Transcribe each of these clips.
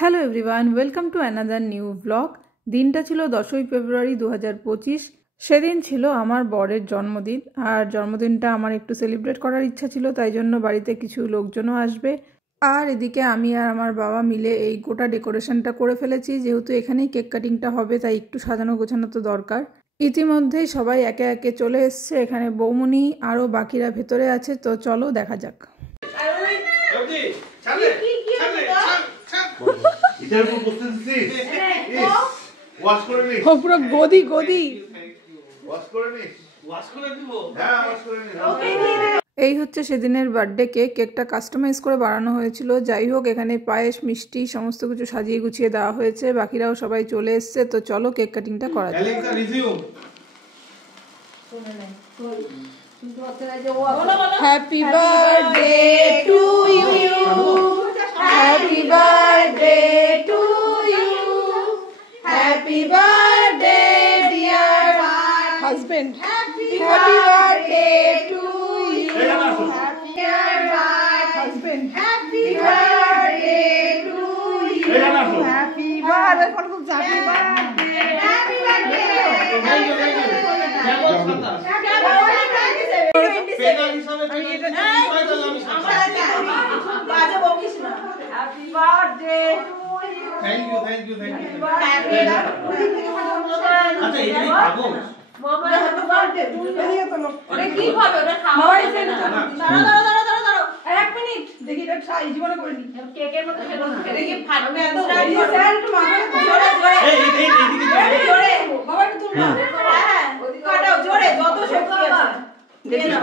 Hello everyone, welcome to another new blog. দিনটা ছিল 10ই ফেব্রুয়ারি 2025। সেদিন ছিল আমার বরের জন্মদিন, আর জন্মদিনটা আমার একটু সেলিব্রেট করার ইচ্ছা ছিল, তাই জন্য বাড়িতে কিছু লোকজনও আসবে। আর এদিকে আমি আর আমার বাবা মিলে এই গোটা ডেকোরেশনটা করে ফেলেছি। যেহেতু এখানেই কেক কাটিংটা হবে, তাই একটু সাজানো গোছানো তো দরকার। ইতিমধ্যেই সবাই একে একে চলে এসছে। এখানে বৌমনি আরও বাকিরা ভেতরে আছে, তো চলো দেখা যাক। পুরো গদি গদি এই হচ্ছে সেদিনের বার্থডে কেক। কেকটা কাস্টমাইজ করে বানানো হয়েছিল। যাই হোক, এখানে পায়েস, মিষ্টি সমস্ত কিছু সাজিয়ে গুছিয়ে দেওয়া হয়েছে। বাকিরাও সবাই চলে এসছে, তো চলো কেক কাটিংটা করা যাক। Happy birthday to you, happy birthday to you, happy birthday dear husband, happy birthday to you, happy husband, happy birthday to you, happy birthday, happy birthday.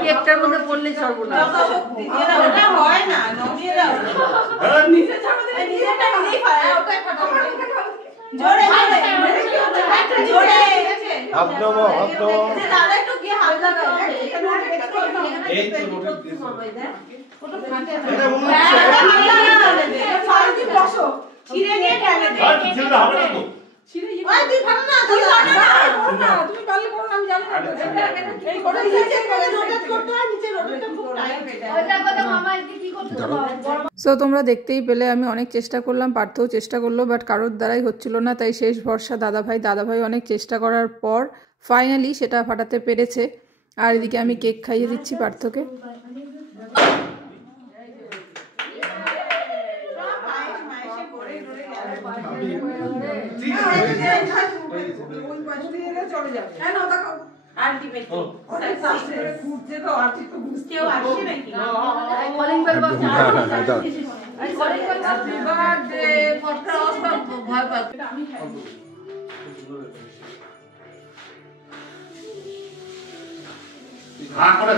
কেকটার মধ্যে পড়লে সর্বনাশ হয় না। সো তোমরা দেখতেই পেলে আমি অনেক চেষ্টা করলাম, পারতেও চেষ্টা করলো, বাট কারোর দ্বারাই হচ্ছিল না। তাই শেষ ভরসা দাদাভাই অনেক চেষ্টা করার পর ফাইনালি সেটা ফাটাতে পেরেছে। আর এদিকে আমি কেক খাইয়ে দিচ্ছি পার্থকে।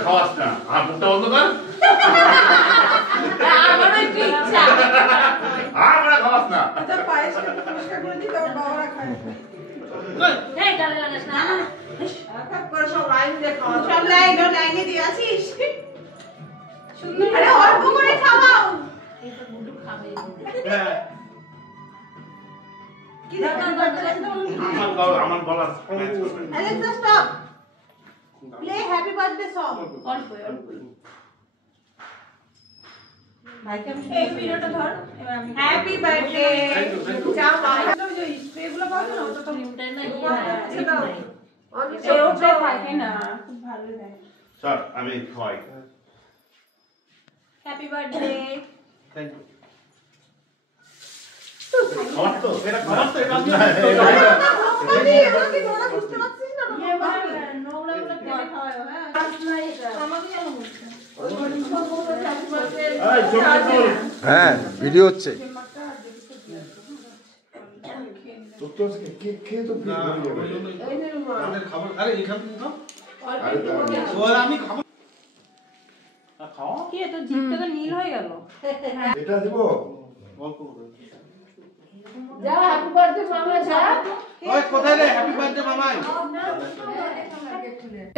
খাওয়াস না, আর মুখটা বন্ধ কর। খাওয়াস না, আমার গলা Play happy birthday song. এই ভিডিওটা ধর। Happy birthday. যাও বাবা যে স্প্রে গুলো পাও না, ওটা তো নিউটাই না এই ওটা থাকে না, খুব ভালো দেয়। স্যার আমি খাওয়াই। Happy birthday. Thank you. খাওয়ার তো এটা খাওয়ার তো এটা আমি এগুলো কি তোমরা বুঝতে পারছিস না? নোংরা গুলো কেটে খাওয়ায়। হ্যাঁ আমাকে কেন বলছিস? হ্যাঁ ভিডিও হচ্ছে। নীল হয়ে গেল।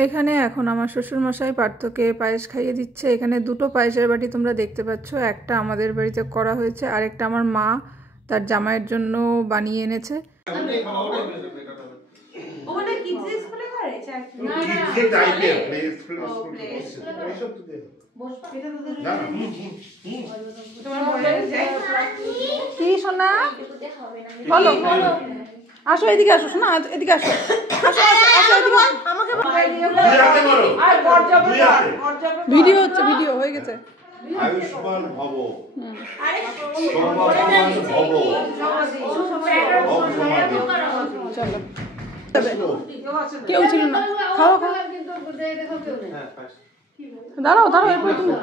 এখানে এখন আমার শ্বশুরমশাই পার্থকে পায়েস খাইয়ে দিচ্ছে। এখানে দুটো পায়েসের বাটি তোমরা দেখতে পাচ্ছ। একটা আমাদের বাড়িতে করা হয়েছে, আর একটা আমার মা তার জামাইয়ের জন্য বানিয়ে এনেছে। কি সোনা বলো আসো এদিকে আসো শোনা এদিকে আসো আসো আসো এদিকে আমাকে ভিডিও হচ্ছে ভিডিও হয়ে গেছে আয়ুষ্মান ভব চলো কেউ ছিল না খাও খাও দাঁড়াও দাঁড়াও এরপরে তুমি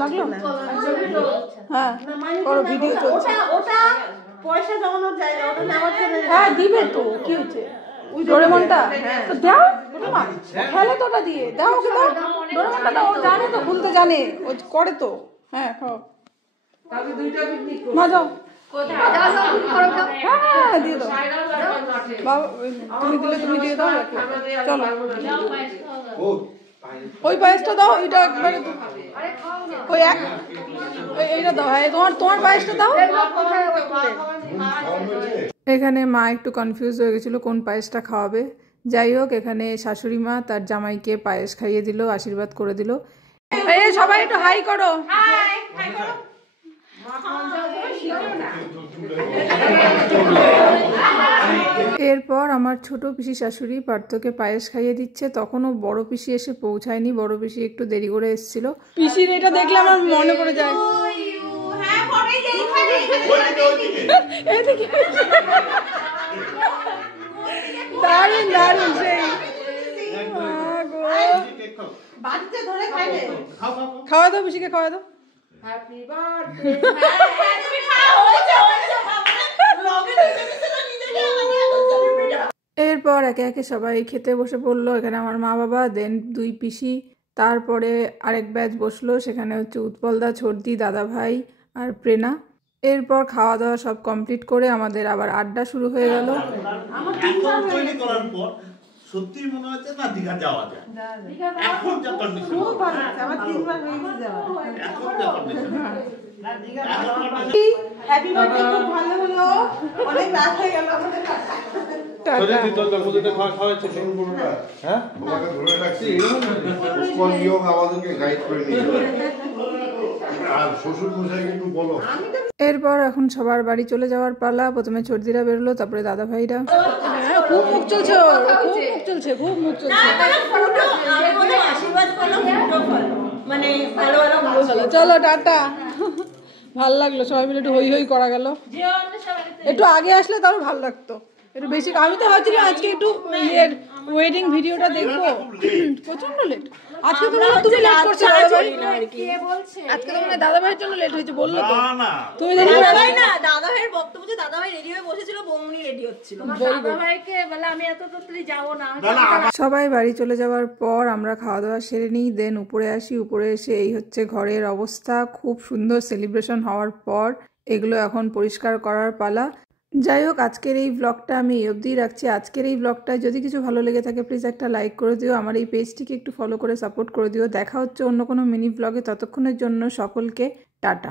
লাগলো হ্যাঁ করো ভিডিও চলছে ওটা পয়সা জমানোর জায়গা, ওটা নেওয়ার জন্য। হ্যাঁ দিবে তো কি হচ্ছে ডোরেমনটা তো দাও মা খেলে তো ওটা দিয়ে দাও ওকে দাও ডোরেমনটা দাও ও জানে তো খুলতে জানে ও করে তো হ্যাঁ খাও মা যাও হ্যাঁ দিয়ে দাও বাবা তুমি দিলে তুমি দিয়ে দাও চলো ওই পায়েসটা দাও এটা একবারে ওই এক এইটা দাও হ্যাঁ তোমার পায়েসটা দাও এখানে মা একটু কনফিউজ হয়ে গেছিল কোন পায়েসটা খাওয়াবে যাই হোক এখানে শাশুড়ি মা তার জামাইকে পায়েস খাইয়ে দিল আশীর্বাদ করে দিল এই সবাই একটু হাই করো এরপর আমার ছোট পিসি শাশুড়ি পার্থকে পায়েস খাইয়ে দিচ্ছে তখনও বড় পিসি এসে পৌঁছায়নি বড় পিসি একটু দেরি করে এসেছিল পিসির এটা দেখলে আমার মনে পড়ে যায় দারুন দারুন সেই খাওয়া দাও পিসিকে খাওয়া দাও এরপর একে একে সবাই খেতে বসে পড়লো এখানে আমার মা বাবা দেন দুই পিসি তারপরে আরেক ব্যাচ বসলো সেখানে হচ্ছে উৎপলদা ছর্দি দাদা ভাই আর প্রেরণা এরপর খাওয়া দাওয়া সব কমপ্লিট করে আমাদের আবার আড্ডা শুরু হয়ে গেল সত্যি মনে হচ্ছে না দীঘা যাওয়া যায় এখন যা কন্ডিশন আমার 3 বার হয়ে গেছে যাওয়া এখন যা কন্ডিশন হ্যাপি বার্থডে খুব ভালো হলো অনেক রাত হয়ে গেল আমাদের চলে দিতে জন্মদিনে খাওয়াচ্ছে শুরু করুন না হ্যাঁ তোমাকে ধরে রাখছি কোন নিয়ম আমাদেরকে গাইড করে নিয়ে আর শ্বশুর মশাইকে একটু বলো এরপর এখন সবার বাড়ি চলে যাওয়ার পালা প্রথমে ছর্দিরা বেরোলো তারপরে দাদা ভাইরা খুব মুখ চলছে খুব মুখ চলছে আশীর্বাদ করলাম মানে ভালো ভালো চলো টাটা ভাল লাগলো সবাই মিলে একটু হই হই করা গেল একটু আগে আসলে তাও ভালো লাগতো একটু বেশি আমি তো ভাবছিলাম আজকে একটু ওয়েডিং ভিডিওটা দেখবো প্রচন্ড লেট আজকে তো তুমি লেট করছো আজকে তো মানে দাদা ভাইয়ের জন্য লেট হয়েছে বললো তো তুমি জানি না দাদা ভাইয়ের বক্তব্য যে দাদা ভাই রেডি হয়ে বসেছিল বৌমনি রেডি হচ্ছিল দাদা ভাইকে বলে আমি এত তাড়াতাড়ি যাব না সবাই বাড়ি চলে যাওয়ার পর আমরা খাওয়া দাওয়া সেরে নিই দেন উপরে আসি উপরে এসে এই হচ্ছে ঘরের অবস্থা খুব সুন্দর সেলিব্রেশন হওয়ার পর এগুলো এখন পরিষ্কার করার পালা যাই হোক আজকের এই ব্লগটা আমি এই অবধিই রাখছি আজকের এই ব্লগটায় যদি কিছু ভালো লেগে থাকে প্লিজ একটা লাইক করে দিও আমার এই পেজটিকে একটু ফলো করে সাপোর্ট করে দিও দেখা হচ্ছে অন্য কোনো মিনি ব্লগে ততক্ষণের জন্য সকলকে টাটা